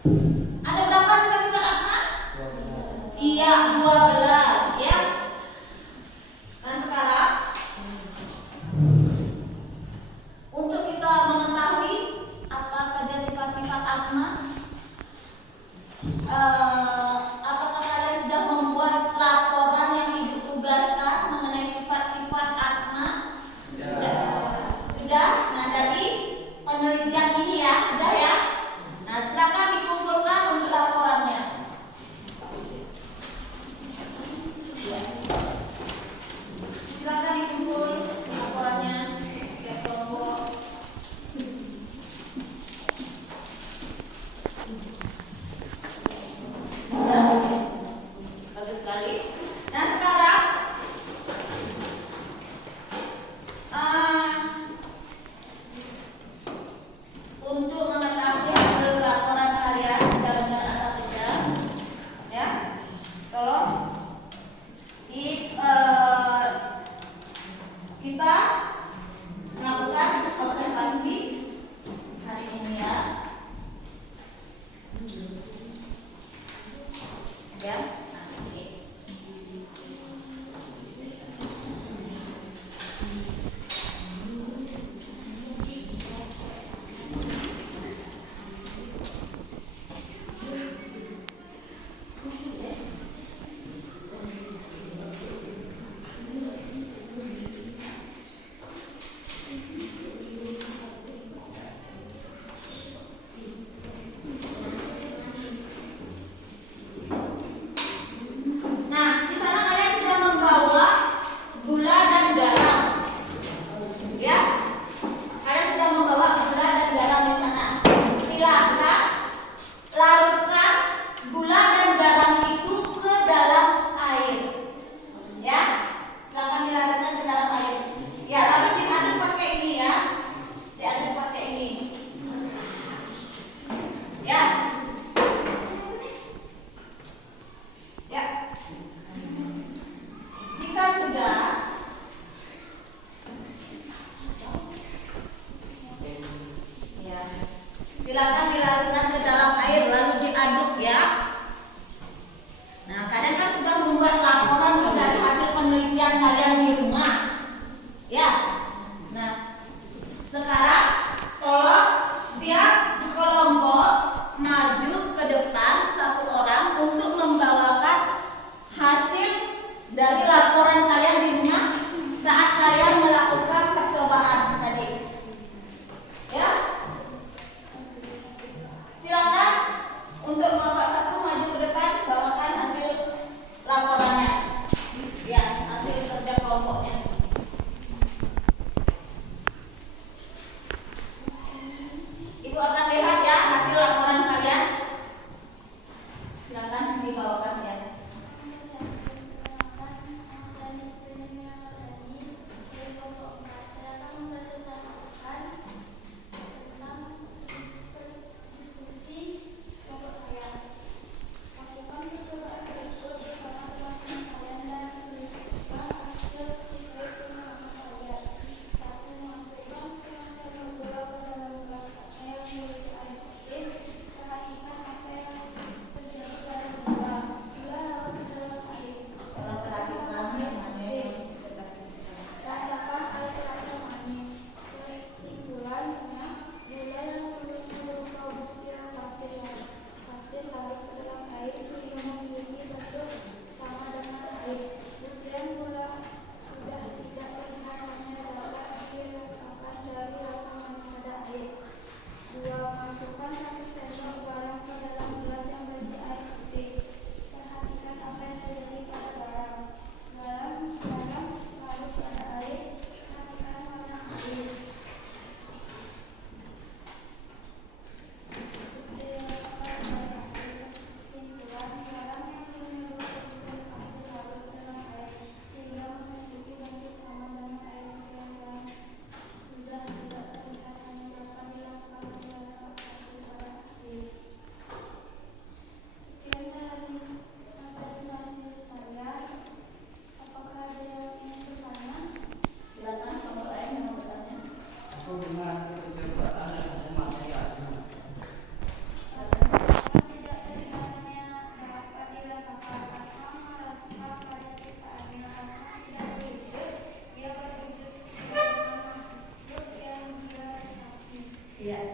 Ada berapa sifat-sifat asma? Iya, 12 ya. Nah sekarang untuk kita mengetahui apa saja sifat-sifat asma, apakah kalian sudah membuat laporan yang ibu tugaskan mengenai sifat-sifat asma? Sudah. Nah dari penelitian ini ya, sudah ya. Nah silakan dikumpulkan untuk laporannya. Ya. Silakan dikumpul laporannya ke kelompok. Bagus sekali. Nah sekarang untuk mengetahui hasil laporan kalian sudah benar atau tidak, ya, tolong kita melakukan observasi hari ini ya. Ya, nah, oke. Nah, di sana kalian sudah membawa gula dan garam. Ya. Kalian sudah membawa gula dan garam di sana. Silakan larutkan gula dan garam itu ke dalam air. Ya. Silakan dilarutkan ke dalam air. Ya, lalu diaduk pakai ini ya. Diaduk pakai ini. Ya. Ya. Jika sudah, ya, silakan dilarutkan ke dalam air lalu diaduk ya. Nah, kalian kan sudah membuat laporan tuh dari hasil penelitian kalian di rumah. Ya. Nah, sekarang tolong tiap kelompok maju ke depan satu orang untuk membawakan hasil dari laporan kalian di rumah saat kalian melakukan percobaan tadi. Ya.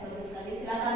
bagus sekali. Silakan